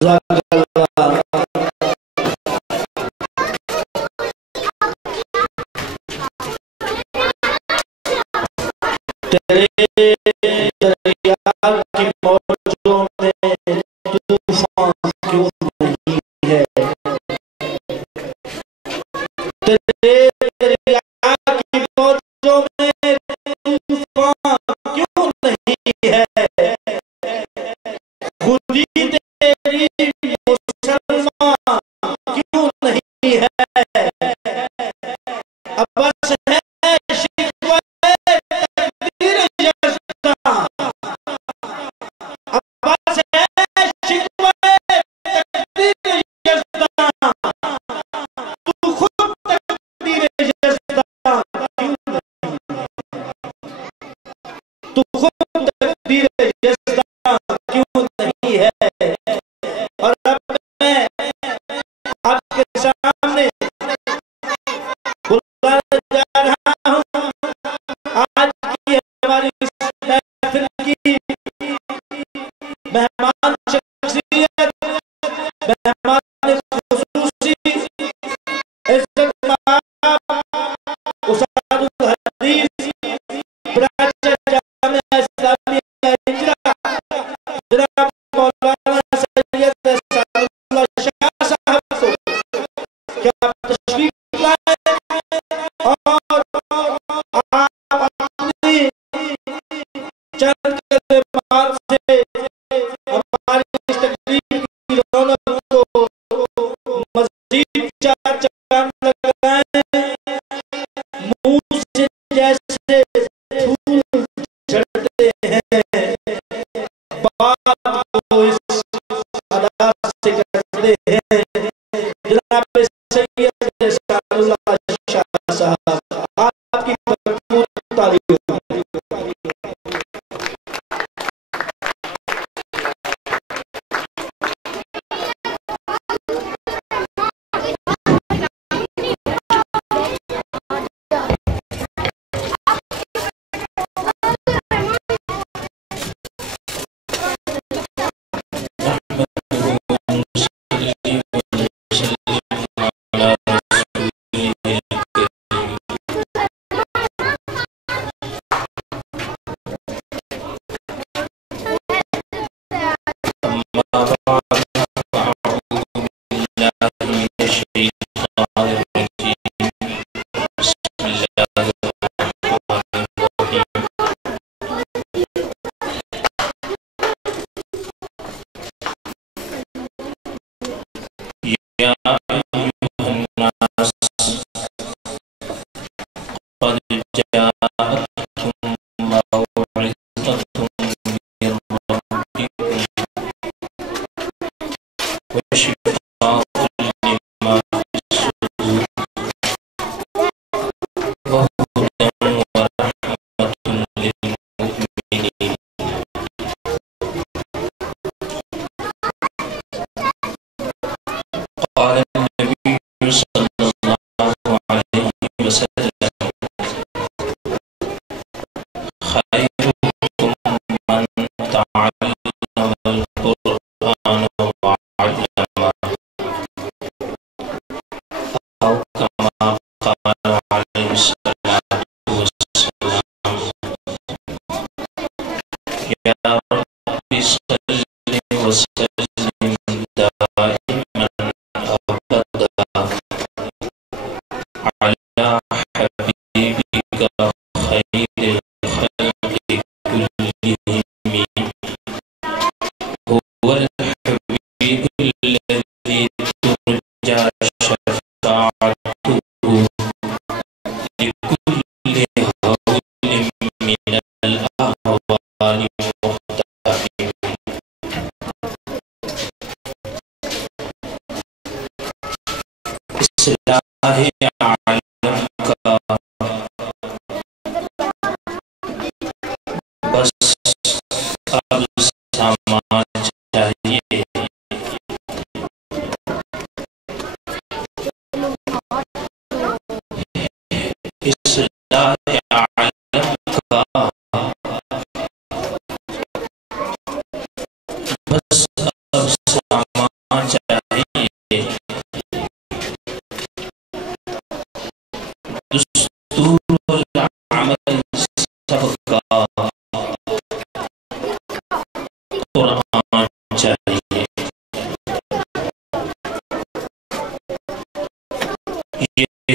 تیرے دریا کی موجوں میں طوفان کیوں نہیں ہے؟ تیرے دریا کی موجوں میں طوفان کیوں نہیں ہے؟ خودی تیری مسلمان کیوں نہیں ہے؟ ابس ہے شکوہ تقدیر یزداں، ابس ہے شکوہ تقدیر یزداں، تو خود تقدیر یزداں کیوں نہیں؟ تو خود تقدیر یزداں کیوں نہیں ہے؟ اور اب میں آپ کے سامنے بلانے جا رہا ہوں آج کی ہماری اس محفل کی مہمان شخصیت، مہمان خصوصی، عزت مآب استاد الحدیث برانچ جامعہ اسلامیہ ہجرہ جناب مولانا سید احسان اللہ شاہ صاحب کو کہ آپ تشریف لائیں اور آپ اپنی چند کلمات سے ہماری اس تقریب کی رونق کو مزید چار چاند لگائیں، منہ سے جیسے پھول جھڑتے ہیں، بات کو اس ادا سے کرتے ہیں، جناب سید احسان اللہ شاہ صاحب آپ کی بھرپور تعریف۔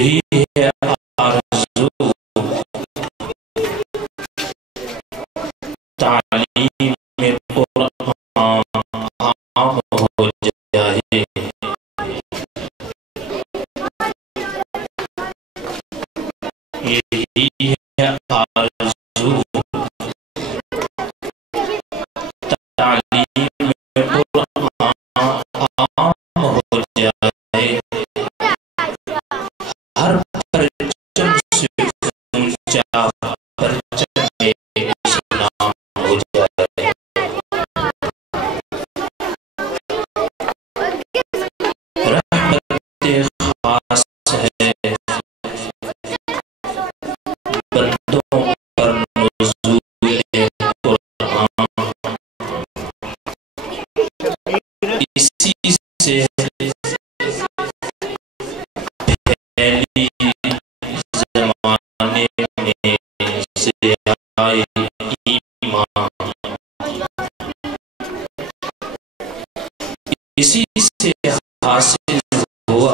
یہی ہے آرزو تعلیم میں قرآن عام ہو جائے، یہی ہے آرزو تعلیم میں قرآن عام ہو جائے، ہر پرچم سے اونچا پرچم اسلام ہو جائے۔ رحمت خاص ہے بندوں پر نزول قرآن، اسی سے پھیلی زمانے میں ضیائے ایمان، اسی سے حاصل ہوا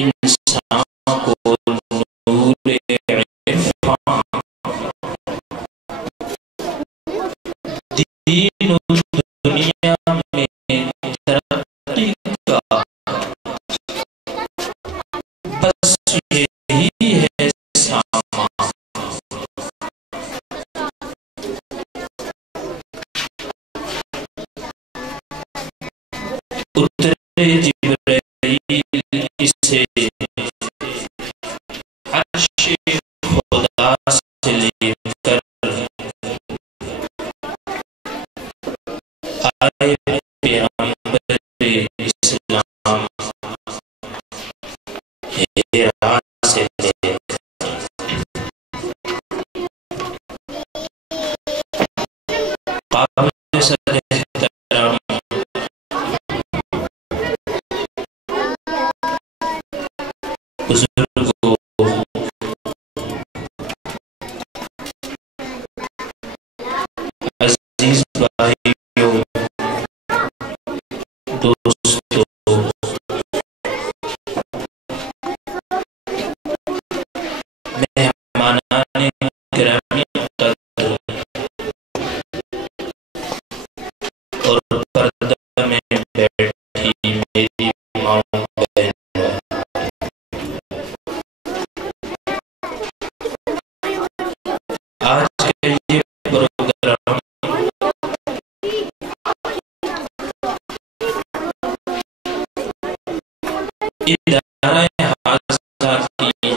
انسان کو نور عرفان، دین و دنیا میں ترقی کا بس یہی ہے سامان۔ اترے جبرائیل اسے عرش خدا سے لے کر، آئے پیغمبر اسلام ہیرا سے لے کر۔ قابل صدر احترام بزرگوں، عزیز بھائیوں، دوستوں، مہمانان گرامی قدر اور پردہ میں بیٹھی میری ماؤں بہنوں، آج کا یہ پروگرام ادارہ حادثہ کی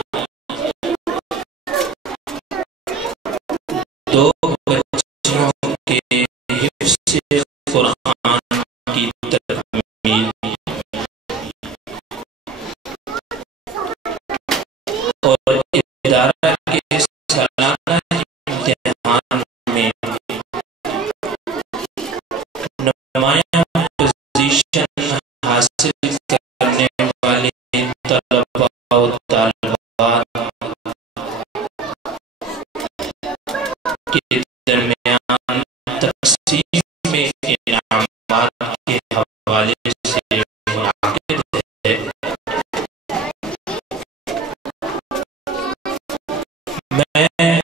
دو بچیوں کے حفظ قرآن کی تکمیل اور ادارہ کے سالانہ امتحان میں نمایاں پوزیشن حاصل کرنے والے طلباء و طالبات کے درمیان تقسیم میں انعامات کے حوالے سے منعقد ہے۔ میں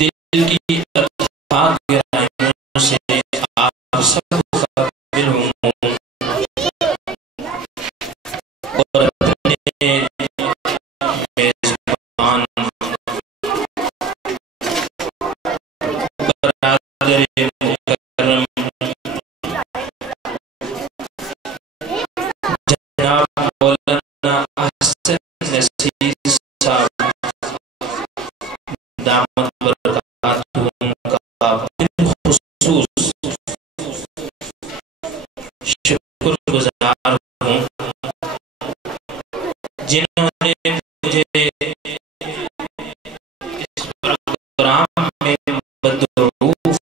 دل کی اتفاق گہرائیوں سے آپ سب کو قابل ہوں اور اپنے میزبان برادر مکرم جناب مولانا احسن نذیر صاحب دامت برکاتہم کا بالخصوص شکر گزار ہوں، جنہوں نے مجھے اس پروگرام میں مدعو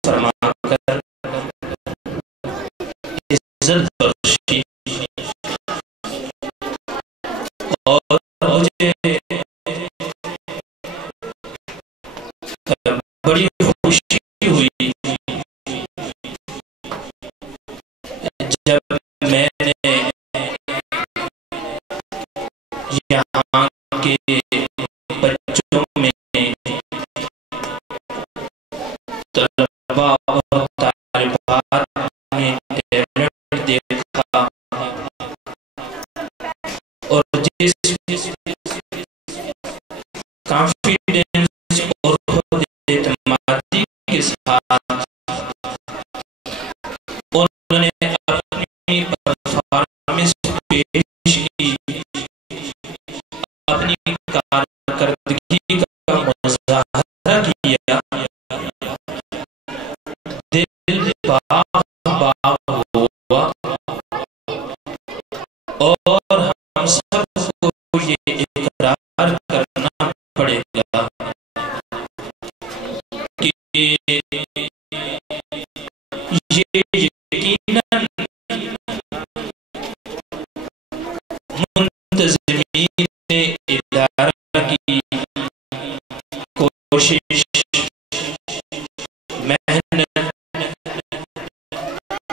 فرما کر عزت بخشی اور مجھے بڑی خوشی ہوئی جب کے بچوں میں طلباء اور طالبات نے ٹیلنٹ دیکھا اور جس کانفیڈنس اور خود اعتمادی کے ساتھ انہوں نے اپنی پرفارمنس پیش کی، اپنی کارکردگی کا مظاہرہ کیا، دل باغ باغ ہوا اور ہم سب کو یہ اقرار کرنا پڑے گا کہ یہ یقیناً منتظمین ادارہ کی کوشش، محنت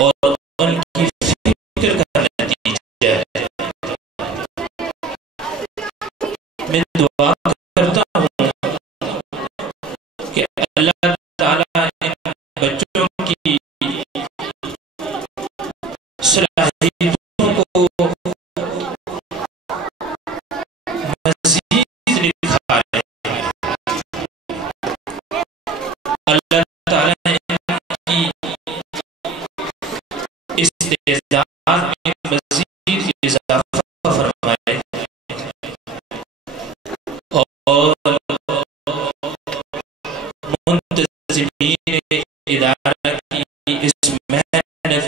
اور ان کی فکر کا نتیجہ ہے۔ میں دعا کرتا ہوں کہ اللہ تعالیٰ ان بچوں کی صلاحیتوں کو مزید نکھارے، اللہ تعالیٰ ان کی استعداد میں مزید اضافہ فرمائے اور منتظمین ادارہ کی اس محنت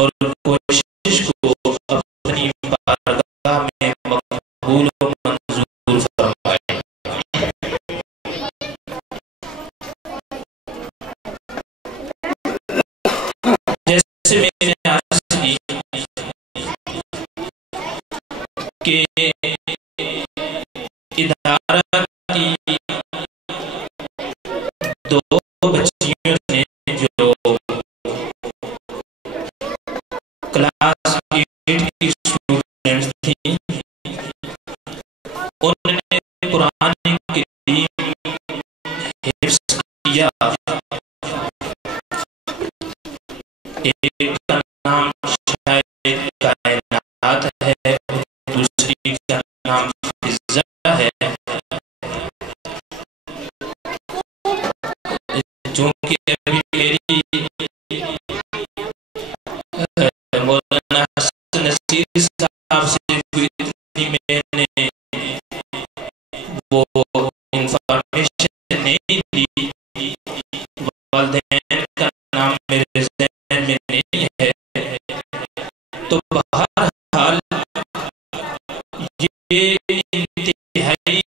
اور کوشش کو اپنی بارگاہ میں مقبول و منظور فرمائے۔ جیسے میں نے عرض کی کہ ادارہ کی دو بچیوں نے جو کلاس 8 کی اسٹوڈنٹس تھیں، انہوں نے قرآن کریم حفظ کیا۔ ایک کا نام شاید کائنات ہے، دوسری کا نام فضا ہے۔ چونکہ ابھی میری مولانا حسن نصیر صاحب سے اتنی میں نے وہ انفارمیشن نہیں دی، والدین کا نام میرے ذہن میں نہیں ہے، تو بہرحال یہ انتہائی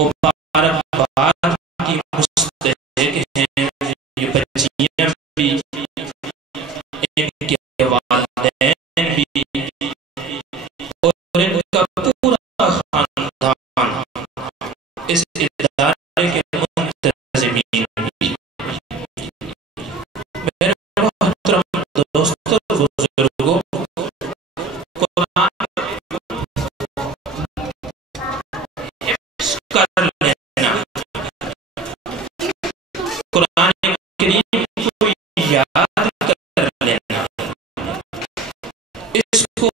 مبارکباد کی مستحق ہیں یہ بچیاں بھی، ان کے والدین بھی اور ان کا پورا خاندان، اس ادارے کے منتظمین بھی۔ میرے محترم دوستوں بزرگوں، قرآن حفظ کر لینا، قرآن کریم کو یاد کر لینا، اس کو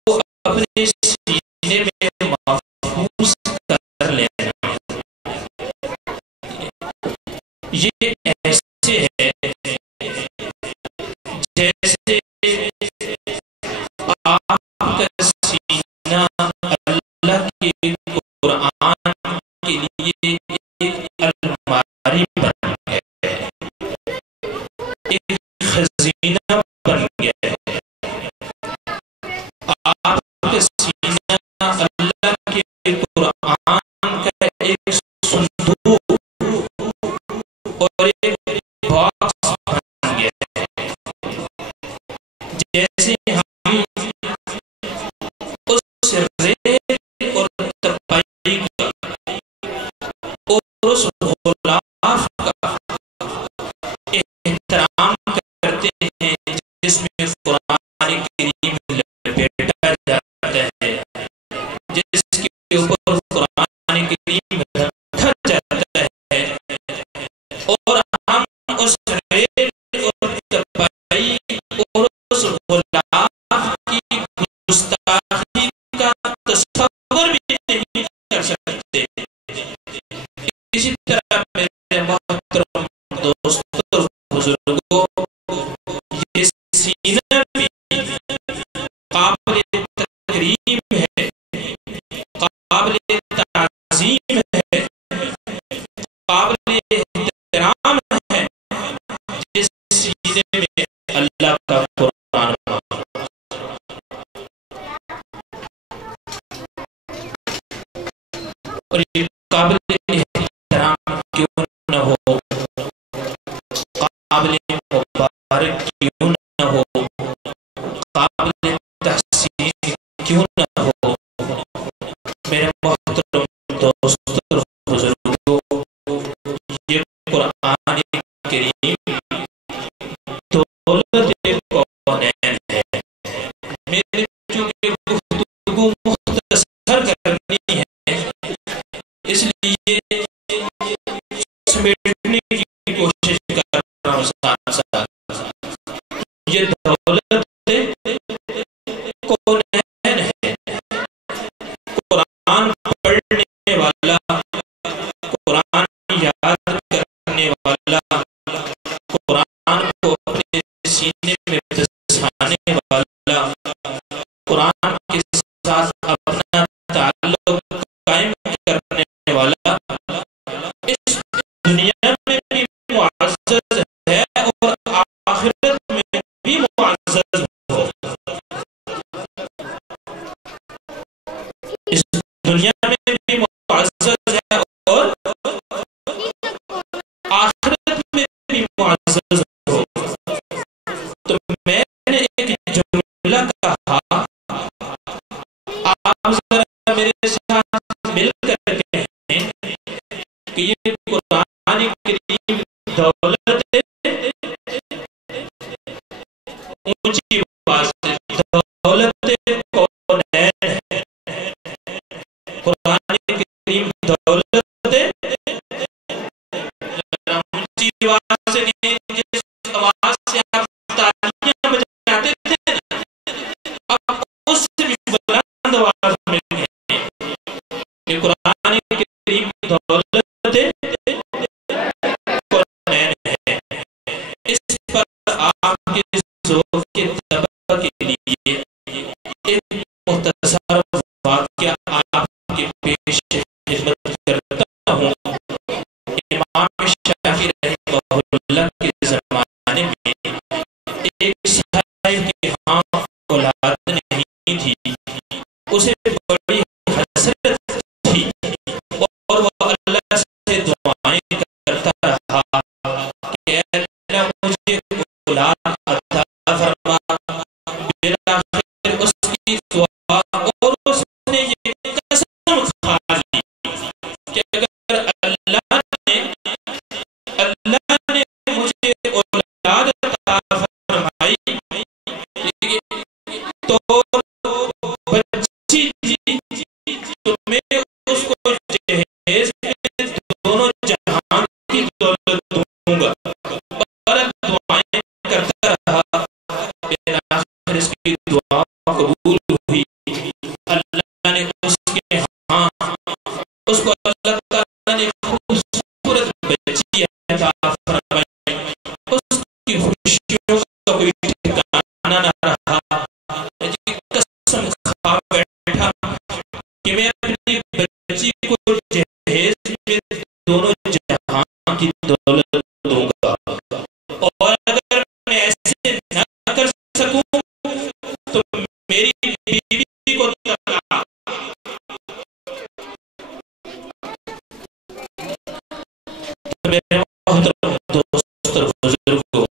اپنے سینے میں محفوظ کر لینا، یہ ایسے ہے جیسے آپ کا سینہ اللہ کے قرآن کے لیے ایک الماری بن گیا ہے، ایک خزینہ بن گیا ہے۔ آپ کا سینہ اللہ کے قرآن کا ایک صندوق اور ایک باکس بن گیا ہے۔ جیسے ہم اس ریت اور تپائی کا اور اس غلاف کا احترام کرتے ہیں جس میں قرآن کریم لپیٹا جاتا ہے، جس کے اوپر قرآن کریم رکھا جاتا ہے اور ہم اس ریل اور تباہی اور اس غلاف کی گستاخی کا تصور بھی نہیں کر سکتے. اسی طرح میرے محترم دوستوں بزرگوں، یہ سینہ بھی قابل تکریم ہے، قابل تعظیم ہے، قابل احترام ہے، جس سینے میں اللہ کا قرآن اور یہ قابل احترام کیوں نہ ہو، قابل مبارک کیوں نہ ہو، قابل تحسین کیوں نہ ہو. میرے محترم دوستوں بزرگوں، یہ قرآن کریم دولت کونین ہے. میرے چونکہ گفتگو مختصر کرنی ہے، اس لیے سمیٹنے کی کوشش کر رہا ہوں. ساتھ ساتھ یہ دولت کونین ہے. قرآن پڑھنے والا، قرآن یاد کرنے والا، قرآن کو اپنے سینے میں دسانے والا، قرآن کے ساتھ اپنا تعلق قائم کرنے والا اس دنیا میں بھی معزز ہے اور آخرت میں بھی معزز ہو. اس دنیا میں بھی معزز ہے اور آخرت میں بھی معزز ہو. تو میں نے ایک جملہ کہا، آپ ذرا میرے ساتھ مل کر کہیں کہ یہ قرآن کریم دولت اونچی آواز سے دولت کونین ہے. قرآن کریم دولت اونچی آواز سے نہیں، جس آواز سے آپ تالیاں بجاتے تھے نا، اب اس سے بھی بلند آواز میں کہیں کہ قرآن کریم دولت کونین ہے. اس پر آپ کے ذوق کے طبع کے لیے ایک مختصر واقعہ آپ کے پیش خدمت کرتا ہوں. امام شافعی رحمہ اللہ کے زمانے میں ایک صاحب کے ہاں اولاد نہیں تھی. اسے بڑی حسرت تھی اور وہ اللہ سے دعائیں کرتا رہا کہ اے اللہ مجھے اولاد عطا فرما. بالآخر اس کی دعا اور اس نے یہ قسم کھا لی کہ اگر اللہ نے مجھے اولاد عطا فرمائی تو بچی تھی تو میں اس کو جہیز میں دونوں جہان کی دولت دوں گا. اور دعائیں کرتا رہا. بالآخر اس کی دعا قبول ہوئی. اللہ نے اس کے ہاں اس کو اللہ تعالیٰ نے خوبصورت بچی عطا فرمائی. اس کی خوشیوں کا کوئی ٹھکانہ نہ رہا. قسم کھا بیٹھا کہ میں اپنی بچی کو جہیز میں دونوں جہاں کی دولت دوں گا. اور اگر میں ایسے نہ کر سکوں تو میری بیوی کو طلاق. میرے محترم دوست اور بزرگوں،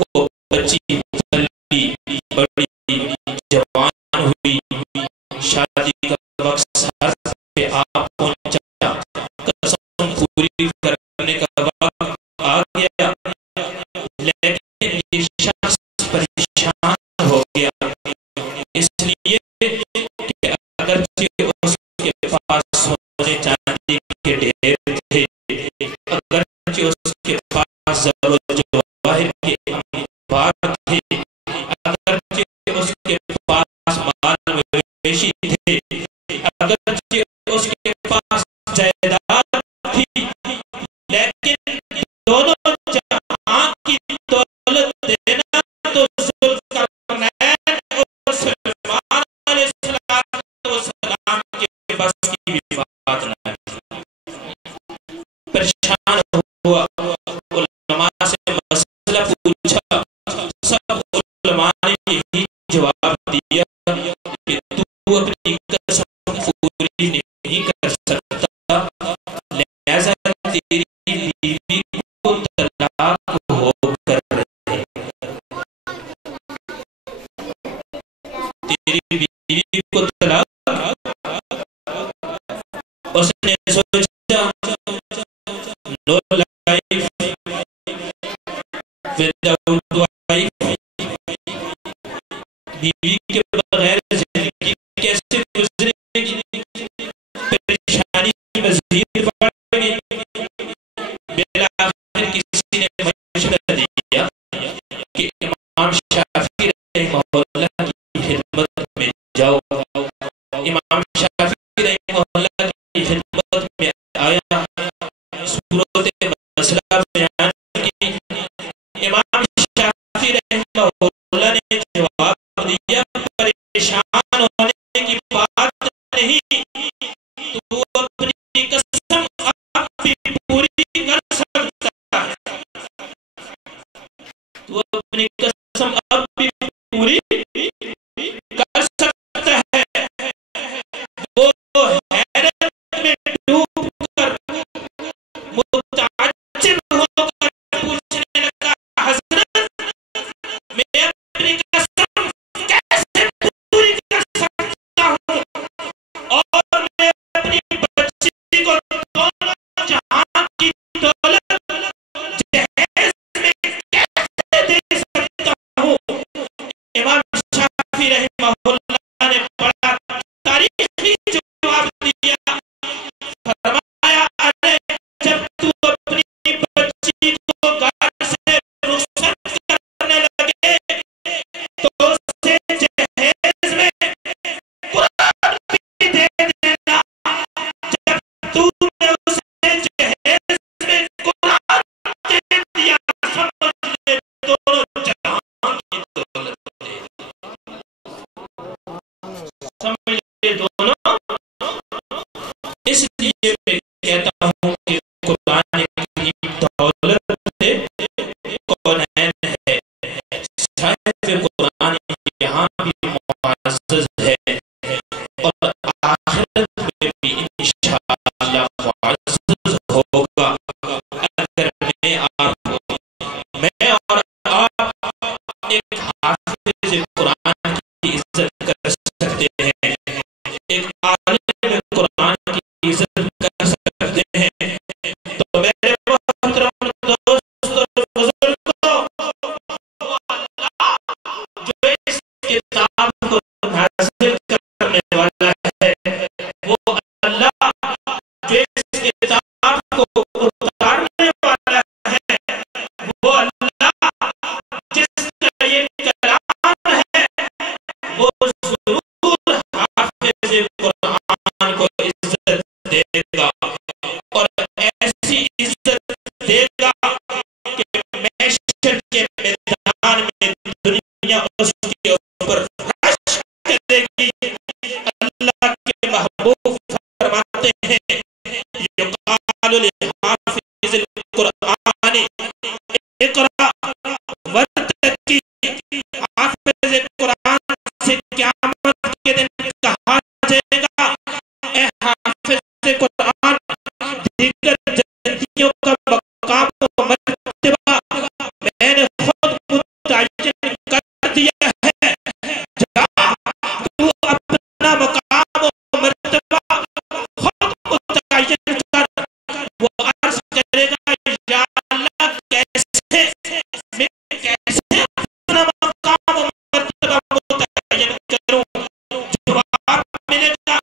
وہ بچی پلی بڑی جوان ہوئی، شادی کا وقت سر پہ آ پہنچا، قسم پوری کرنے کا وقت آ گیا، لیکن یہ شخص پریشان ہو گیا اس لیے کہ اگرچہ اس کے پاس سونے چاندی کے ڈھیر تھے، اگرچہ اس کے پاس زر و جواہر کے انبار تھے، اگرچہ اس کے پاس مال مویشی تھے، اگرچہ اس کے پاس جائیداد تھی، لیکن دونوں جہاں کی دولت دینا تو ذوالقرنین اور سلیمان علیہ السلام کے بس کی بھی بات نہ تھی۔ پریشان ہوا، علماء سے مسئلہ پوچھا، سب علماء نے یہی جواب دیا کہ تو اپنی قسم پوری نہیں کر سکتا، لہذا تیری بیوی کو طلاق ہو کر رہے، تیری بیوی کو طلاق۔ اس نے سوچا no life without wife، بیوی کے بغیر زندگی کیسے گزرے گی، پریشانی مزید بڑھ گئی۔ بالآخر کسی نے مشورہ دیا کہ امام شافعی رحمہ اللہ کی خدمت میں جاؤ۔ امام شافعی رحمہ اللہ کی خدمت میں آیا، صورت مسئلہ بیان کی، امام شافعی رحمہ اللہ نے جواب دیا پریشان ہونے کی بات نہیں، تو اپنی قسم اب بھی پوری کر سکتا ہے، تو اپنی قسم اب بھی پوری کر سکتا ہے۔ وہ حیرت میں ڈوب کر متعجب ہو کر پوچھنے لگا، حضرت میں اپنی قسم کیسے پوری کر سکتا ہوں، اور میں اپنی بچی کو دونوں جہاں کی دولت جہیز میں کیسے دے سکتا ہوں۔ امام شافعی رحمہ اللہ نے بڑا تاریخی جواب دیا، فرمایا ارے جب تو اپنی بچی کو گھر سے رخصت کرنے لگے تو اسے جہیز میں قرآن بھی دے دینا، جب تو نے اسے جہیز میں قرآن دے دیا، سمجھ لے دونوں جہاں کی دولت دے دی، سمجھ لے دونوں۔ اس لیے میں کہتا ہوں کہ قرآن کریم دولت کونین ہے، صاحب قرآن یہاں بھی معزز ہے، اور آخرت میں بھی انشاءاللہ معزز ہوگا، اگر میں اور آپ ایک حافظ قرآن کی عزت کر سکتے ہیں، ایک عالم قرآن کی عزت کر سکتے ہیں، تو میرے محترم دوست اور بزرگوں، وہ اللہ جو اس کتاب کو نازل کرنے والا ہے، وہ اللہ جو اس کتاب کو اتارنے والا ہے، وہ اللہ جس کا یہ کلام ہے، وہ ضرور حافظ قرآن کو عزت دے گا، اور ایسی عزت دے گا کہ محشر کے میدان میں دنیا اس کے اوپر رش کرے گی۔ اللہ کے محبوب فرماتے ہیں یقال لحافظ القرآن اقرأ ورتقی، حافظ قرآن سے قیامت کے دن کہا جائے گا اے حافظ قرآن، دیگر جنتیوں کا مقام و مرتبہ میں نے خود متعین کر دیا ہے، جا تو اپنا مقام و مرتبہ خود متعین کر۔ وہ عرض کرے گا یا اللہ کیسے، میں کیسے اپنا مقام و مرتبہ متعین کروں؟ جواب ملے گا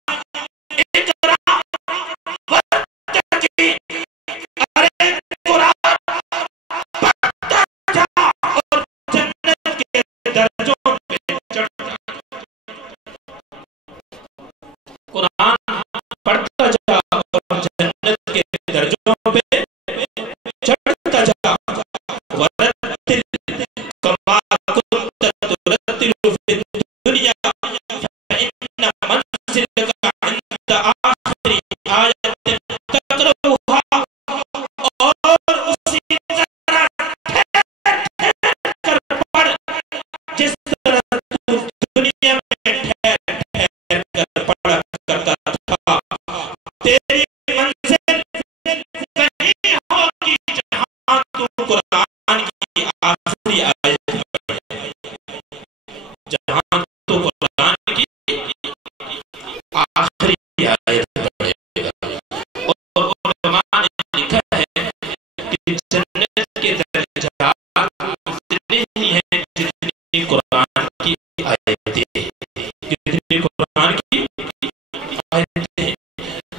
آخری آیت پڑھے گا، اور علماء نے لکھا ہے کہ جنت کے درجات اتنے ہی ہیں جتنی قرآن کی آیتیں ہیں، جتنی قرآن کی آیتیں ہیں۔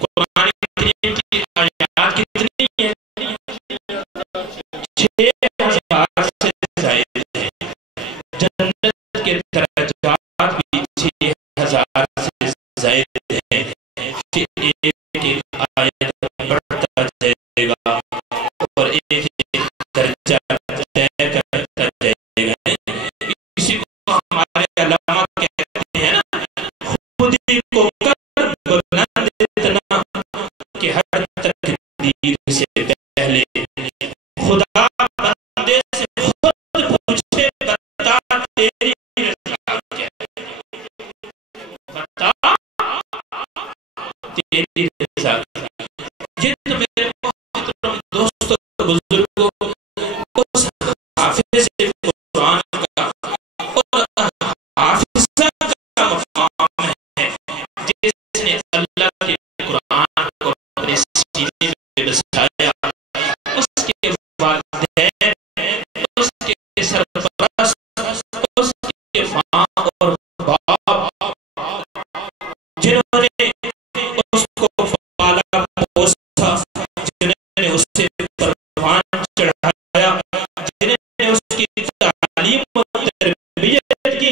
قرآن کریم کی آیات کتنی ہیں؟ 6000 سے زائد ہیں۔ جنت کے درجات بھی 6000 سے زائد ہیں، کہ ایک ایک آیت بڑھتا جائے گا اور ایک ایک درجہ طے کرتا جائے گا۔ کسی کو ہمارے علماء کہتے ہیں نا، خود ہی کو کر بلند اتنا کہ ہر تقدیر سے پہلے خدا بندے سے خود پوچھے، بتا تیری رضا کیا ہے، بتا تیری رضا کیا ہے۔ جن میرے محترم دوستوں بزرگوں، اس حافظ قرآن کا اور حافظہ کا مقام ہے جس نے اللہ کے قرآن کو اپنے سینے میں بسایا۔ اس کے والدین، اس کے سرپرست، اس کے ماں اور باپ، جنہوں نے اس کو پالا پوسا، جنہوں نے اس سے پروان چڑھایا، جنہوں نے اس کی تعلیم و تربیت کی،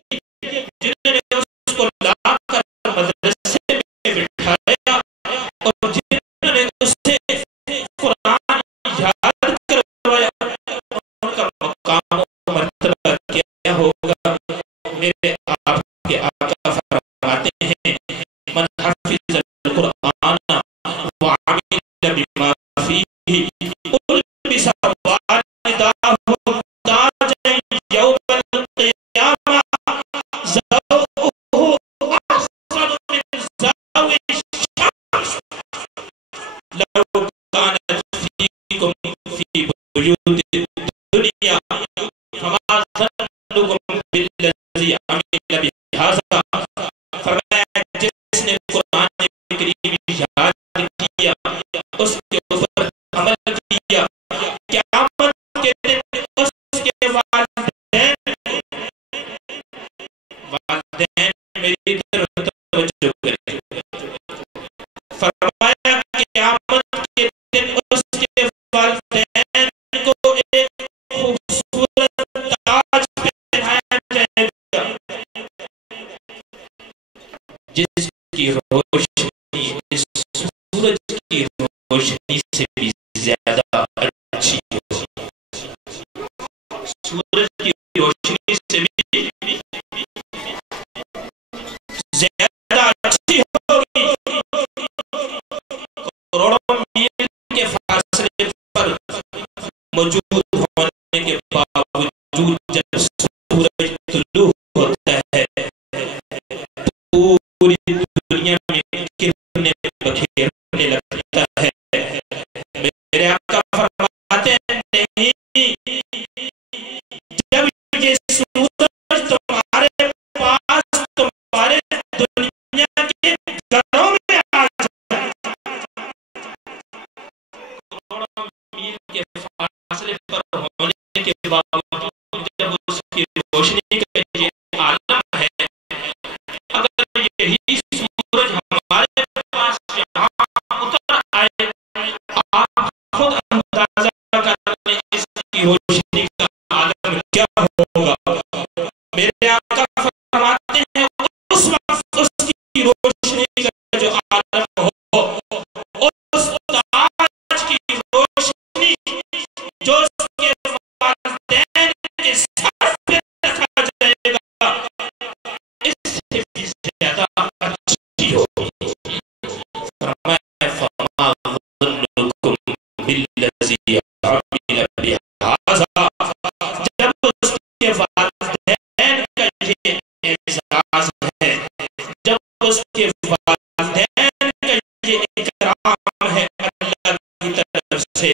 جنہوں نے اس کو لا کر مدرسے میں بٹھایا، اور جنہوں نے اس سے قرآن یاد کروایا، ان کا مقام و مرتبہ کیا ہوگا؟ میرے آپ کے آقا فرماتے ہیں، من حفظ القرآن وعمل بما فیہ البس والداہ تاجا یوم القیامہ ضوءہ احسن من ضوء الشمس لو كانت فيكم في بيوت الدنيا فما ظنكم بالذي عمل بهذا۔ فرمایا جس نے قرآن کریم یاد کیا، اس کے اوپر عمل کیا، قیامت کے دن اس کے والدین میری طرف توجہ کریں، فرمایا قیامت کے دن اس کے والدین کو ایک خوبصورت تاج پہنایا جائے گا جس کی روشنی اس سورج کی روشنی سے بھی زیادہ اچھی ہو، سورج کی روشنی سے بھی زیادہ اچھی ہوگی۔ کروڑوں میل کے فاصلے پر موجود ہونے کے باوجود جب سورج طلوع ہوتا ہے، پوری دنیا میں کرنے بکھیرنے لگتا ہے۔ میرے آقا فرماتے ہیں نہیں، جب یہ سورج تمہارے پاس، تمہارے دنیا کے گھروں میں آ جائے، کروڑوں میل کے فاصلے پر ہونے کے باوجود جب اس کی روشنی کا یہ عالم ہے، اگر یہی سورج ہمارے پاس یہاں اتر آئے، آپ خود اندازہ کر لیں اس کی روشنی کا عالم کیا ہوگا۔ میرے آقا فرماتے ہیں اس وقت اس کی روشنی کا جو عالم ہو، اس تاج کی روشنی جو اس کے والدین کے سر پہ رکھا جائے گا، اس سے بھی زیادہ اچھی ہوگی۔ فرمایا فما ظنکم بالذی عمل بہذا، جب اس کے والدین کا یہ اعزاز ہے، جب اس کے والدین کا یہ اکرام ہے اللہ کی طرف سے،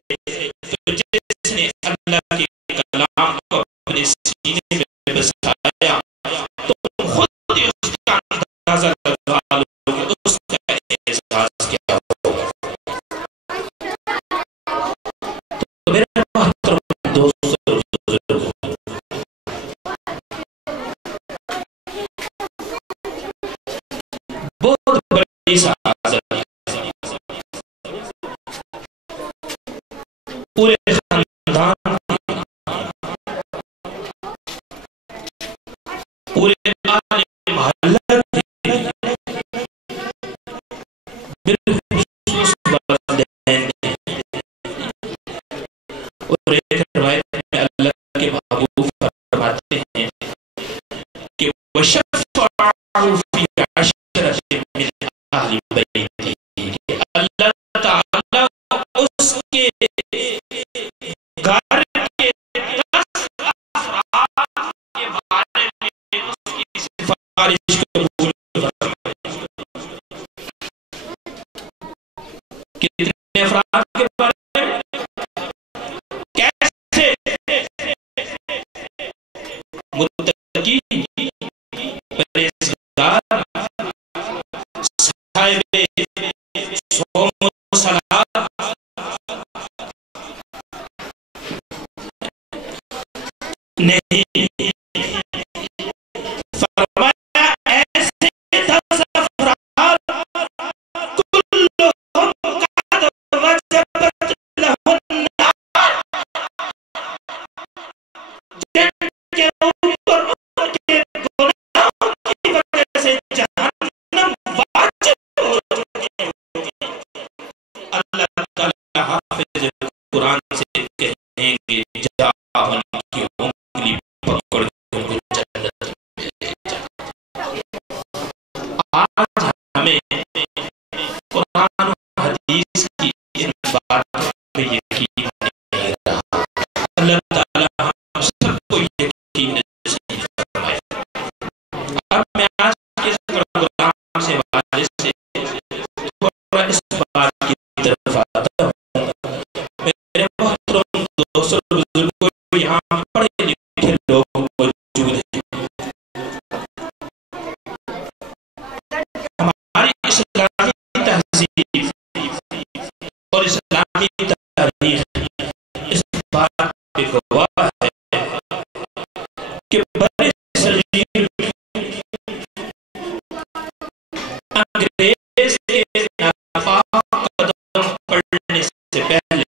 تو جس نے اللہ کے کلام کو اپنے سینے میں بسایا، تم خود ہی اس کا اندازہ لگا لو، اس بڑی سعادت پورے خاندان پورے محلہ بالخصوص والدین اور ایک روایت میں اللہ کے محبوب فرماتے ہیں کہ وَشَفَّعُوا فِي عَشْرَةٍ مِّنْ أَهْلِ بَيْتِهِ کہ اللہ تعالیٰ اس کے گھر کے 10 افراد کے بارے میں اس کی سفارش قبول فرمائے. کتنے افراد کے بارے میں؟ کیسے؟ متقی، پرہیزگار، صاحب صوم و صلاۃ، نہیں فرمایا ایسے 10 افراد کلہم قد وجبت لہم النار جن کے اوپر ان کے گناہوں کی وجہ سے جہنم واجب ہو چکی ہوگی. اللہ تعالیٰ حافظ قرآن سے کہیں گے جا ان کی انگلی پکڑ کے ان کو جنت میں لے جا. آج ہمیں قرآن و حدیث کی ان باتوں پہ یقین نہیں رہا. اللہ تعالیٰ ہم سب کو یقین نصیب فرمائے. اب میں آج کے پروگرام سے حوالے سے تھوڑا اس بات کی طرف آتا ہوں. میرے محترم دوستوں بزرگوں یہاں پڑھے لکھے لوگ موجود ہیں. ہماری اسلامی تہذیب اور اسلامی تاریخ اس بات پہ گواہ ہے کہ برے صغیر انگریز کے ناپاک قدم پڑنے سے پہلے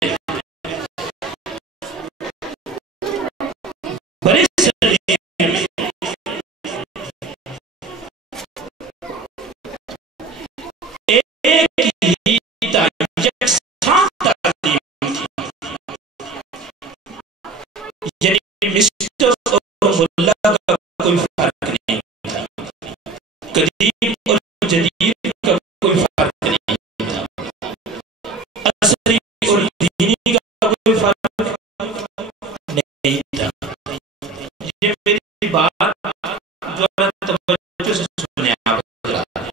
برے صغیر میں ایک ہی یکساں تعلیم تھی. یعنی مسٹر اور ملا کا کوئی فرق نہیں تھا، قدیم اور جدید کا کوئی فرق نہیں تھا، عصری اور دینی کا کوئی فرق نہیں تھا. یہ میری بات جو توجہ سے سنیں آپ حضرات.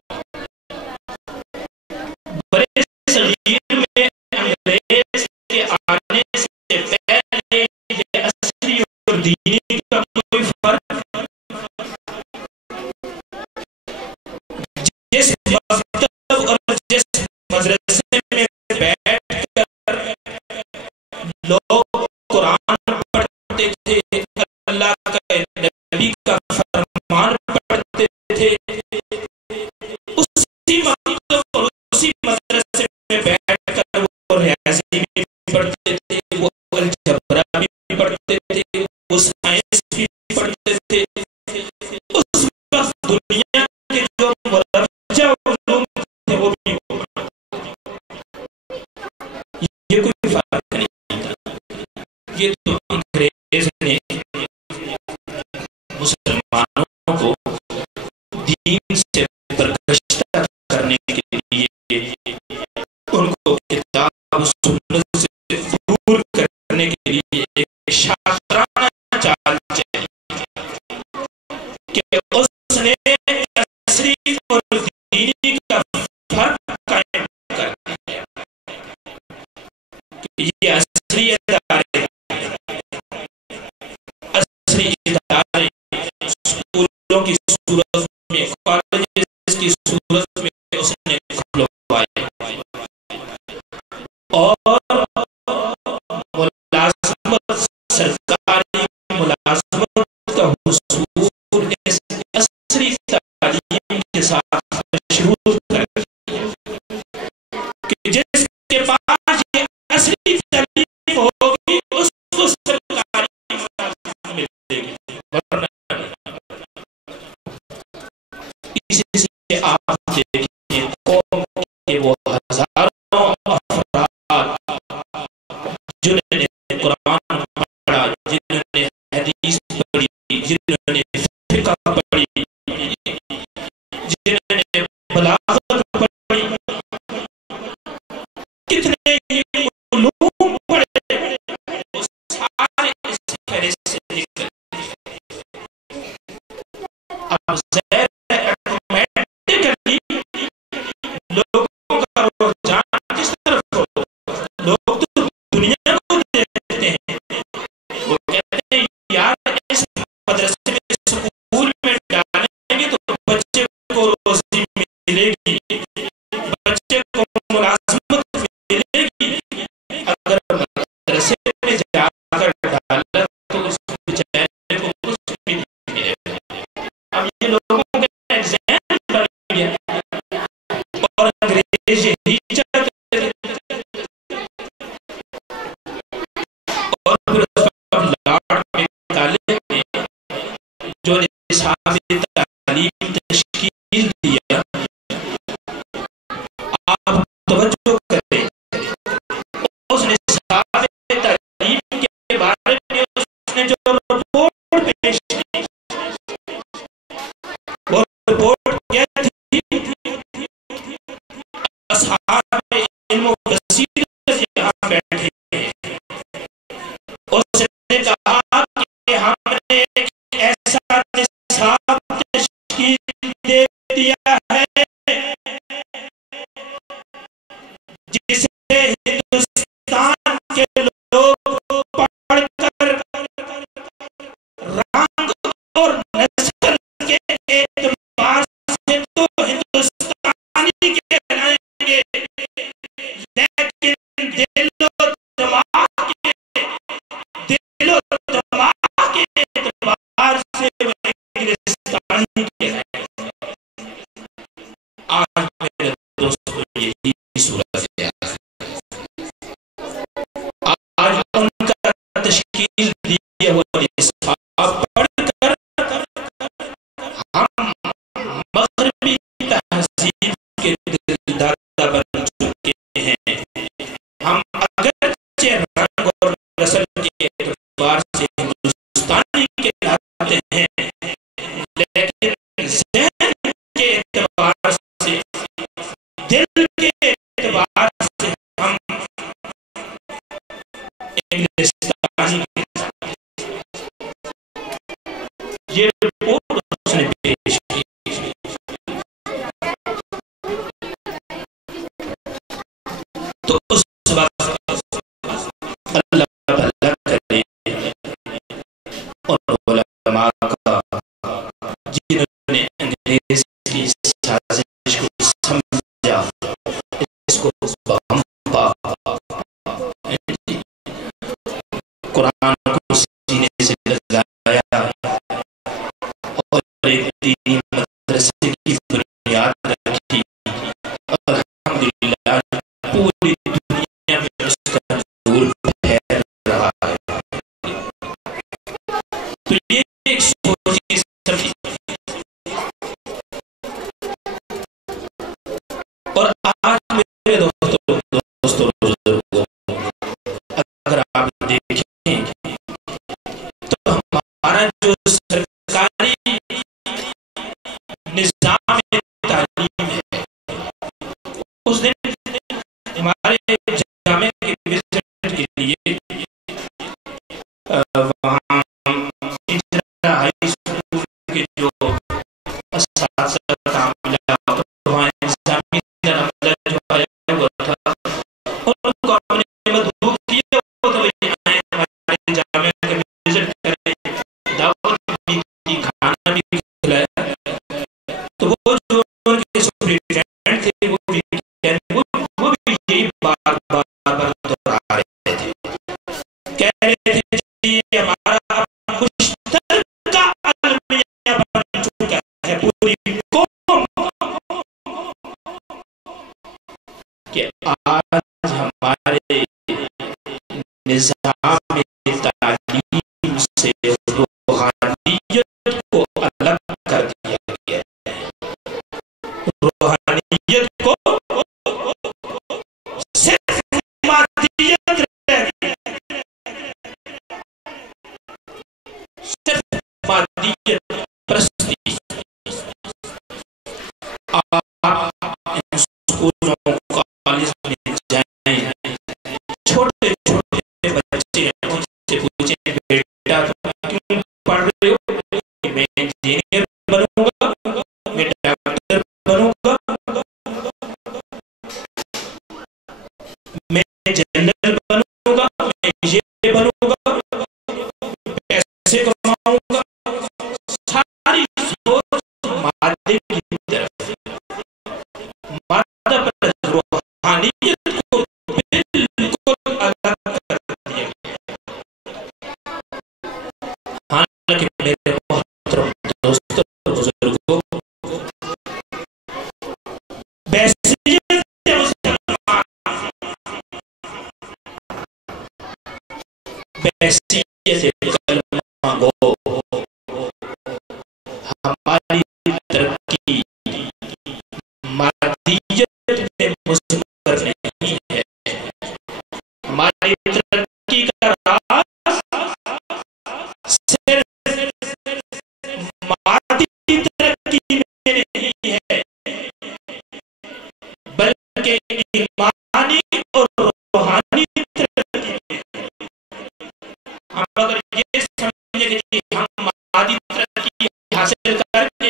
برے صغیر میں انگریز کے آنے سے پہلے یہ عصری اور دینی کا کوئی فرق جس مکتب اور جس مدرسے میں بیٹھ کر لوگ قرآن پڑھتے تھے، اللہ کا نبی کا فرمان پڑھتے تھے، اسی مکتب اور اسی مدرسے میں بیٹھ کر وہ ریاضی بھی پڑھتے تھے، وہ الجبرا بھی پڑھتے تھے، وہ سائنس بھی پڑھتے تھے. اس وقت دنیا کے جو مرجع علوم تھے وہ بھی یہ کوئی فرق نہیں تھا. یہ تو انگریز نے مسلمانوں کو دین سے برگشتہ کرنے کے لیے، ان کو کتاب و سنت سے دور کرنے کے لیے ایک شاطرانہ چال چلی کہ اس نے عصری اور دینی کا فرق قائم کر دیا کہ یہ عصری ادارے اسکولوں کی صورت میں، کالجز کی صورت میں اس نے کھلوائے اور ملازمت، سرکاری ملازمت کا حصول اس عصری تعلیم کے ساتھ مشروط کر دیا. دیکھیں قوم کے وہ ہزاروں افراد جنہوں نے قرآن پڑھا، جنہوں نے حدیث پڑھی، جنہوں نے فقہ پڑھی، جنہوں نے بلاغت پڑھی، کتنے ہی علوم پڑھے، وہ سارے اس فہرست سے نکل۔ اب زہر آٹومیٹکلی لوگوں کا رجحان کس طرف ہو؟ لوگ تو دنیا کو دیکھتے ہیں، وہ کہتے ہیں یار اس مدرسے میں اسکول میں ڈالیں گے تو بچے کو روزی ملے گی، بچے کو ملازمت ملے گی۔ اگر مدرسے میں جا کر ڈالا تو اس بیچارے کو کچھ بھی نہیں ملے گا۔ اب یہ لوگوں کا ایگزام بن گیا اور انگریز یہی چاہتے تھے، اور پھر اس وقت لارڈ میکالے نے جو نصاب تعلیم تشکیل دیا، آپ توجہ کریں، اس نصاب تعلیم کے بارے میں اس نے جو رپورٹ پیش کی، وہ رپورٹ کیا تھی؟ اصحاب علم و بصیرت یہاں بیٹھے ہیں، اس نے کہا کہ ہم نے ایک ایسا نصاب تشکیل دے دیا ہے جسے ہندوستان کے لوگ پڑھ کر رنگ اور نسل کے اعتبار سے تو ہندوستانی کہلائیں گے، لیکن دل و دماغ کے اعتبار سے وہ انگلستانی کہلائیں گے۔ آج میرے دوستوں یہی صورت ہے، آج ان کا تشکیل دیا وہ نصاب پڑھ کر ہم مغربی تہذیب کے دلدادہ بن چکے ہیں۔ ہم اگرچہ رنگ اور نسل کے اعتبار سے ہندوستانی کہلاتے ہیں، لیکن ذہن کے اعتبار سے، دل کے اعتبار سے ہم انگلستانی کہلاتے ہیں۔ یہ رپورٹ اس نے پیش کی، تو اس وقت اللہ بھلا کرے اور علماء کا جنہوں نے انگریز کی سازش کو سمجھا، اس کو بہم پا، قرآن کو سینے سے لگایا اور ایک دینی مدرسے کی بنیاد رکھی، اور الحمدللہ پوری دنیا میں اس کا نور پھیل رہا ہے۔ تو یہ ایک سوچی سمجھی، اور آج میرے دوستوں بزرگوں، اگر آپ دیکھیں تو ہمارا جو سرکاری نظام تعلیم ہے، اس دن ہمارے جامعہ کے وزٹ کے لیے وہاں انجرا ہائی اسکول کے جو اساتذہ تعاملہ، وہاں انتظامی عملہ جو آیا ہوا تھا، ان کو ہم نے مدعو کیا تو وہ آئے ہمارے جامعہ کے وزٹ کریں، دعوت بھی کی، کھانا بھی کھلایا، تو وہ جو ان کے سپریٹینڈنٹ تھے وہ بھی یہی بار دہرا رہے تھے، کہہ رہے تھے جی یہ ہمارا مشترکہ المیہ بن چکا ہے پوری قوم، کہ آج ہمارے نظام تعلیم سے روحانیت کو الگ کر دیا گیا ہے۔ کو صرف مادیت رہ گئی، صرف مادیت پرستی۔ آپ ان سکولوں کالج میں جائیں، چھوٹے چھوٹے بچے ان سے پوچھیں بیٹا تم کیوں پڑھ رہے ہو؟ کہ میں انجینئر بنوں گا، میں ڈاکٹر بنوں گا، میں جنرل بنوں گا، میں یہ بنوں گا، پیسے کماؤں گا۔ ساری سوچ مادے کی طرف، مادہ پر روحانیت کو بالکل الگ کر دیا۔ حالانکہ میرے محترم دوستوں بزرگوں، بحیثیت مسلمان، بحیثیت کلمہ گو، ہماری ترقی مادیت میں مستقر نہیں ہے۔ ہماری ترقی کا راز صرف مادی ترقی میں نہیں ہے، بلکہ ایمانی اور روحانی ترقی میں۔ ہم اگر یہ سمجھیں کہ ہم مادی ترقی حاصل کر کے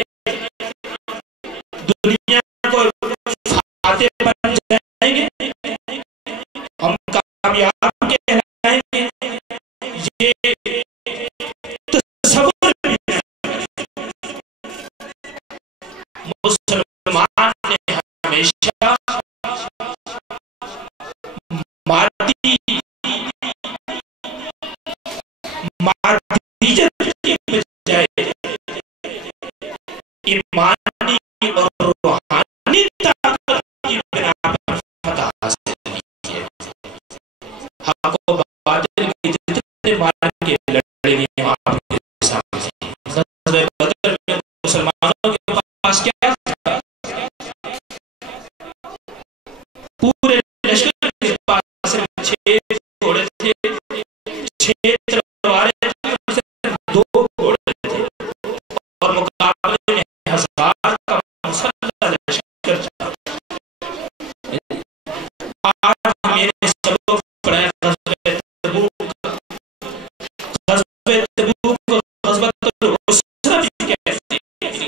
دنیا کو فاتح بن جائیں گے، ہم کامیاب کہلائیں گے، یہ تصور بھی نہیں۔ مسلمان نے ہمیشہ مادیت کی بجائے ایمانی اور روحانی طاقت کی بنا پر فتح حاصل کی ہے۔ حق و باطل کی جتنے مارکے لڑے گئے ہیں آپ کے سامنے، غزوہ بدر میں مسلمانوں کے پاس کیا تھا؟ پورے لشکر کے پاس صرف 6 گھوڑے تھے، 6 تلواریں تھیں، صرف 2 گھوڑے تھے، اور مقابلے میں 1000 کا مسلح لشکر تھا۔ آج میرے سبق پڑھے غزوہ تبوک کا، غزوہ تبوک کو غزوۃ العسرہ بھی کہتے ہیں،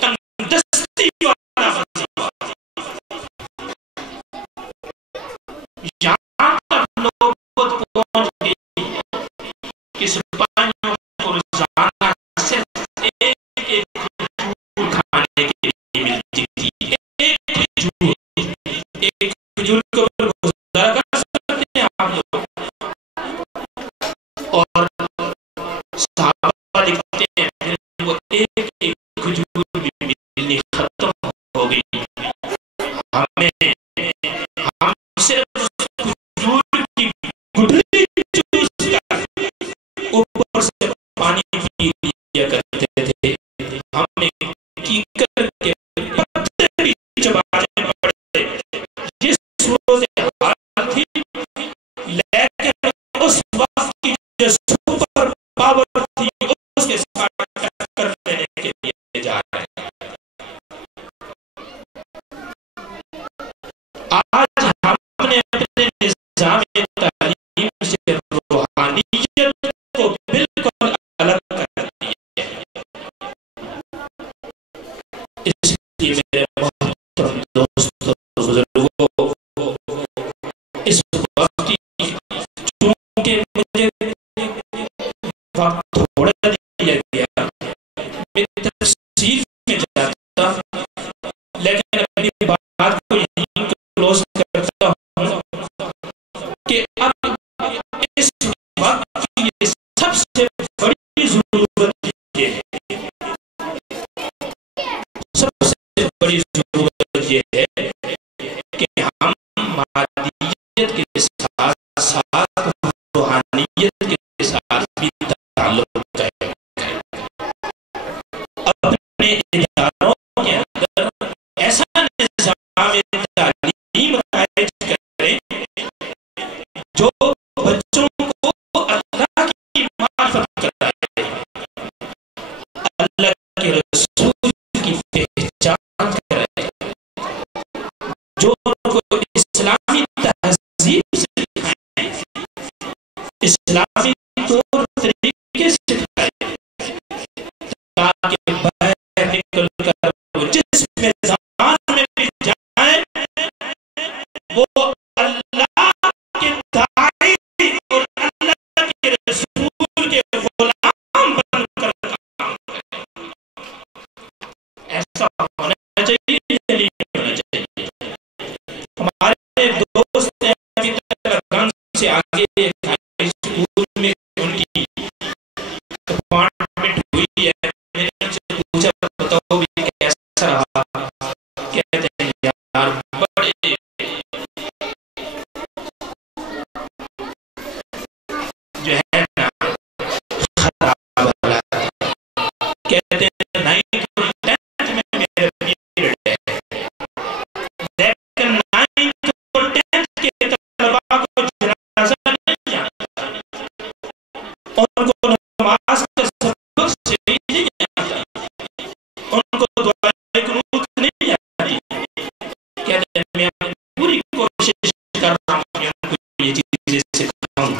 تنگدستی والا غزوہ۔ یہاں تک نوبت پہنچ گئی کہ سپاہیوں کو روزانہ صرف ایک کھجور کھانے کے لیے ملتی تھی، ایک کھجور کو گزارا کر سکتے ہیں آپ لوگ؟ اور صحابہ لکھتے ہیں پھر وہ ایک کھجور بھی ملنی ختم ہو گئی، ہم صرف کھجور کی گٹھلی چوس کر اوپر سے پانی پی لیا کرتے تھے، ہمیں کیکر کے پتے بھی چبانے پڑتے۔ جس صورت حال تھی، لیکن اس وقت کی جو سپر پاور تھی اس کے ساتھ ٹکر دینے کے لیے جا رہے ہیں۔ آج ہم نے اپنے نظام تعلیم سے روحانیت کو بالکل الگ کر دیا ہے۔ اس لیے میرے محترم دوستوں بزرگوں، اس وقت کی چونکہ مجھے وقت تھوڑا دیا گیا، میں تفصیل میں جاتا، لیکن اپنی بات کو یہیں کلوز کرتا ہوں کہ اب اس وقت کی سب سے بڑی ضرورت یہ ہے، سب سے بڑی ضرورت یہ ہے کہ ہم مادیت کے ساتھ ساتھ روحانیت کے ساتھ بھی تعلق قائم کریں۔ اپنے اداروں کے اندر ایسا نظام نظام تعلیم رائج کریں جو بچوں کو اللہ کی معرفت کرائے، اللہ کے رسول کی پہچان کرائے، جو ان کو اسلامی تہذیب سکھائیں، اسلامی طور طریقے سکھائے، تاکہ باہر نکل کر وہ جس میدان میں بھی جائیں وہ اللہ کے داعی اور اللہ کے رسول کے غلام بن کر کام کریں۔ ایسا ہونا چاہیے یا نہیں ہونا چاہیے؟ ہمارے ایک دوست ہیں ابھی تک گنج سے آگے ایک ہائی اسکول میں ان کی اپارٹمنٹ ہوئی ہے، میں نے ان سے پوچھا بتاؤ بھی کیسا رہا؟ کہتے ہیں یار بڑے جو ہے نا خراب والا، کہتے ہیں 9th اور 10th میں میرے پیریڈ ہے، لیکن 9th اور 10th کے طلباء کو جنازہ نہیں آتا، ان کو نماز کا سبق صحیح نہیں آتا، ان کو دعائے قنوت نہیں آتی، کہتے ہیں میں اپنی پوری کوشش کر رہا ہوں کہ ان کو یہ چیزیں سکھاؤں۔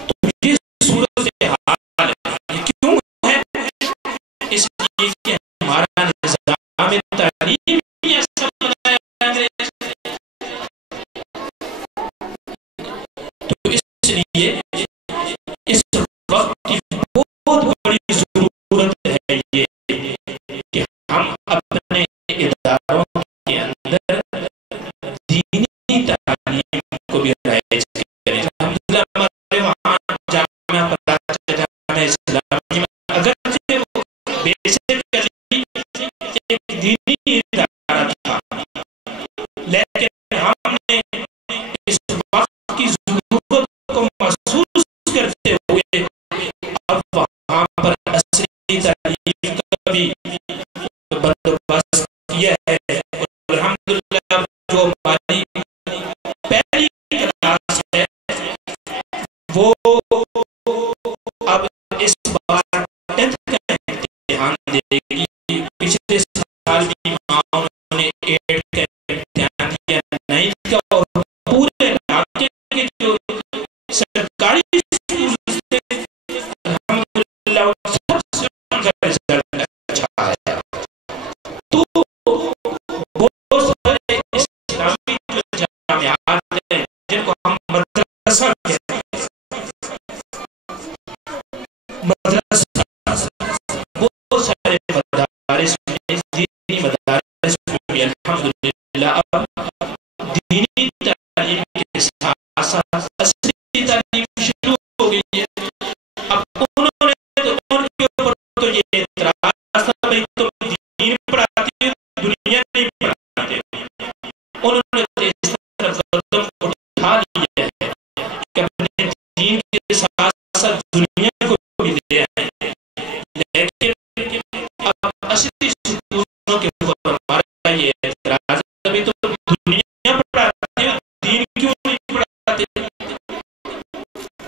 تو یہ صورت حال ہے، یہ کیوں ہے؟ اس لیے کہ ہمارا نظام تعلیم ہی ایسا بنایا انگریز نے۔ تو اس لیے اس وقت کی بہت بڑی ضرورت ہے یہ کہ ہم اپنے اداروں کے اندر دینی تعلیم کو بھی رائج کریں۔ الحمدللہ ہمارے وہاں جامعہ فلاح جامعہ اسلامی میں اگرچہ وہ بیسیکلی ایک دینی ادارہ تھا، لیکن ہم نے اس وقت کی ضرورت کو محسوس کرتے ہوئے اب وہاں پر عصری تعلیم کا بھی بندوبست کیا ہے، اور الحمدللہ جو ہماری پہلی کلاس ہے وہ اب اس بار 10th کا امتحان دے گی۔ پچھلے سال بھی وہاں انہوں نے 8th کا امتحان دیا، 9th کا، اور پورے علاقے کے جو سرکاری اسکول تھے الحمدللہ ان سب سے ان کا رزلٹ اچھا آیا۔ تو بہت سارے اسلامی جو جامعات ہیں جن کو ہم مدرسہ کہتے ہیں، مدرسہ بہت سارے مدارس میں، دینی مدارس میں بھی الحمدللہ اب دینی تعلیم کے ساتھ ساتھ عصری تعلیم شروع ہو گئی ہے۔ اب انہوں نے تو ان کے اوپر تو یہ اعتراض تھا بھائی تم دین پڑھاتے ہو دنیا نہیں پڑھاتے، انہوں نے تو اس طرح قدم اٹھا لیا ہے کہ اپنے دین کے ساتھ ساتھ دنیا کو بھی لے آئیں، لیکن اب عصری سکولوں کے اوپر ہمارا یہ اعتراض ہے ابھی تو دنیا پڑھاتے ہو دین کیوں نہیں پڑھاتے؟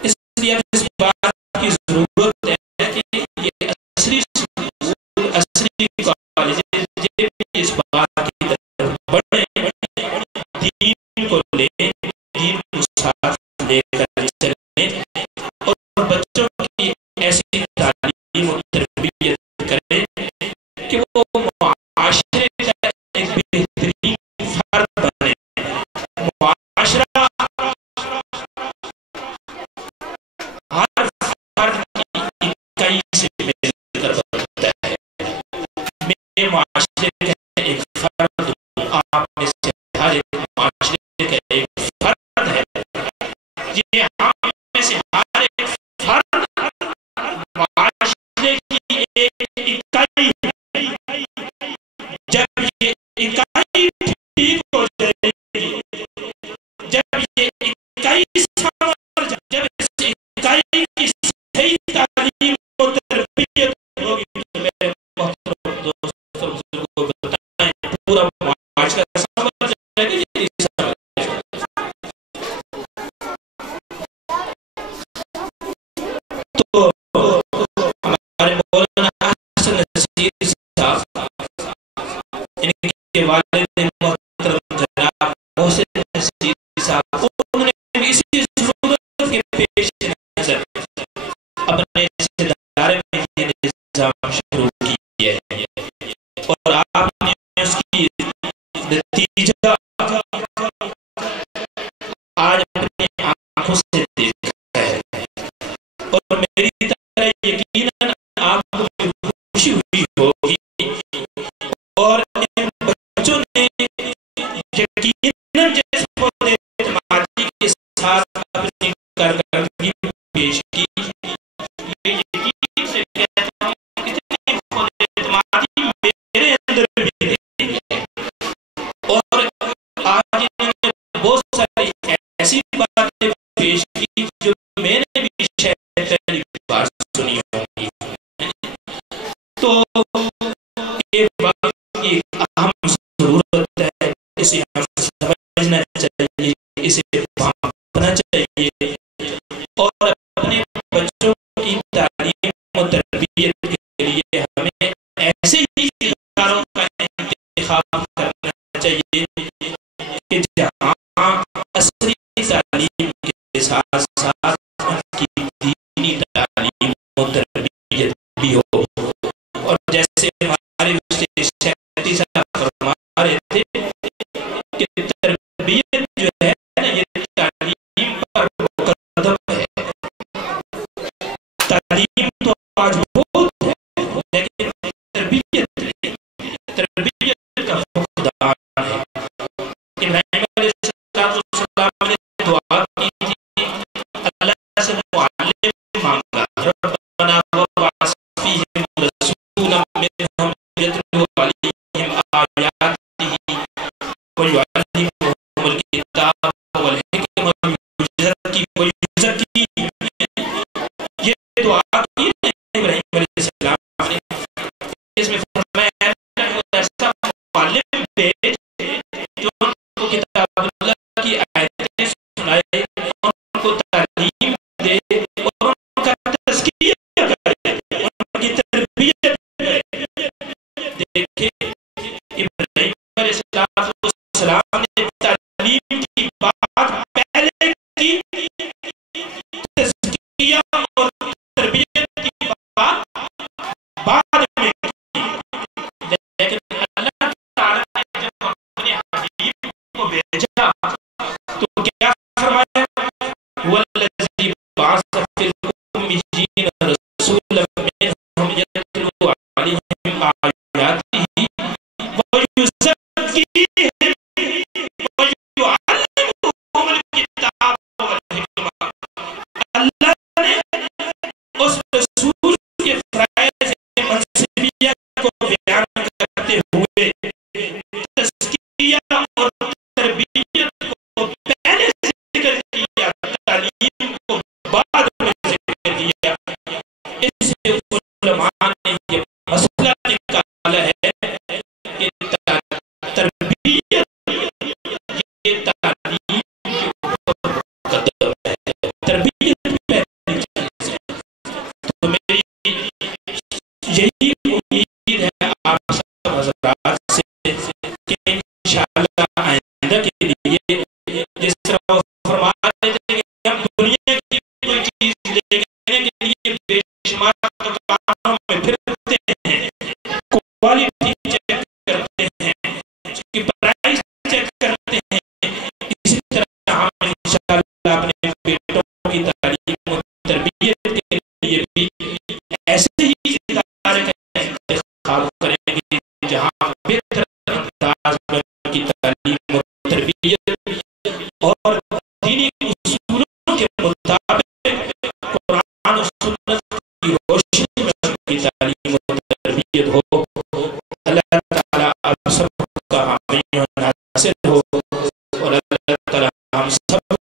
اس لیے اب اس بات کی ضرورت ہے کہ یہ عصری سکول، عصری کالجز یہ بھی اس بات کی طرف بڑھیں، دین کو لیں، دین کو ساتھ لے کر چلیں، اور بچوں کی ایسی تعلیم و تربیت کریں کہ وہ معاشرے کا ایک بہترین فرد بنے۔ معاشرہ ہر فرد کی اکائی سے مل کر بنتا ہے۔ میں معاشرے کا ایک فرد ہوں، آپ میں سے ہر ایک معاشرے کا ایک والد محترم جناب محسن نصیر صاحب، انہوں نے اسی ضرورت کے پیش نظر اپنے ادارے میں یہ نظام شروع کیا ہے، اور آپ نے اس کی نتیجہ آج اپنی آنکھوں سے دیکھا ہے، اور میری طرح یقیناً آپ کو بھی خوشی ہوئی ہوگی، اور ان بچوں نے یقیناً جس خود اعتمادی کے ساتھ اپنی کارکردگی پیش کی، یہ یقین سے کہتا ہوں اتنی خود اعتمادی میرے اندر بھی نہیں ہے، اور آج انہوں نے بہت ساری ایسی باتیں پیش کی جو میں نے بھی شاید پہلی بار سنی ہوگی، تو یہ بات ایک اہم ضرورت ہے، اسے ہم سمجھنا چاہیے، اسے پامنا چاہیے، اور اپنے بچوں کی تعلیم و تربیت کے لیے ہمیں ایسے ہی اداروں کا انتخاب کرنا چاہیے کہ جہاں عصری تعلیم کے ساتھ ساتھ ان کی دینی تعلیم و تربیت بھی ہو، اور جیسے ہمارے شہری صاحب فرما رہے تھے کہ تربیت جو ہے نا یہ تعلیم پر مقدم ہے، تعلیم تو آج بہت ہے لیکن تربیت نہیں، تربیت کا فقدان ہے۔ ابراہیم علیہ السلام نے دعا کی تھی، اللہ سے معلم مانگا، ربنا وابعث فیہم رسولا منہم یتلو علیہم آیاتہ ویعلمہم الکتاب والحکمۃ ویزکیہم، یہ دعا کی ابراہیم علیہ السلام نے، اس میں فرمایا ایسا معلم بھیج جو ان کو کتاب اللہ کی آیتیں سنائے، ان کو تعلیم دے اور ان کا تزکیہ کرے، ان کی تربیت کرے۔ دیکھیں ابراہیم علیہ السلام نے تعلیم کی بات پہلے کی، تزکیہ اور تربیت کی بات بعد میں کی، لیکن اللہ تعالیٰ نے جب اپنے حبیب کو بھیجا تو کیا فرمایا؟ وَالَّذِي بَعَثَ فِي الْأُمِّيِّينَ رَسُولًا مِّنْهُمْ يَتْلُو عَلَيْهِمْ آيَاتِهِ وَيُزَكِّيهِمْ وَيُعَلِّمُهُمُ الْكِتَابَ وَالْحِكْمَةَ۔ اللہ نے اس رسول کے فرائض منصبیہ کو بیان کرتے ہوئے تزکیہ اور تربیت کو پہلے ذکر کیا، تعلیم کو بعد میں ذکر کیا۔ اس سے علماء نے یہ مسئلہ نکالا ہے کہ تربیت یہ تعلیم کے اوپر مقدم ہے، تربیت پہلی چیز ہے۔ تو میری یہی امید ہے آپ سب حضرات سے کہ انشاءاللہ آئندہ کے لیے جس طرح وہ فرما رہے تھے کہ ہم دنیا کی کوئی چیز لینے کے لیے بے شمار دکانوں میں پھرتے ہیں، کوالٹی چیک کرتے ہیں، اس کی پرائس چیک کرتے ہیں، اسی طرح ہم انشاءاللہ اپنے بیٹوں کی تعلیم و تربیت کے لیے بھی ایسے ہی ادارے کا انتخاب کریں گے جہاں بہتر انداز میں ان کی تعلیم و تربیت اور دینی اصولوں کے مطابق قرآن و سنت کی روشنی میں ان کی تعلیم و تربیت ہو۔ اللہ تعالیٰ آپ سب کا حامی و ناصر ہو، اور اللہ تعالیٰ ہم سب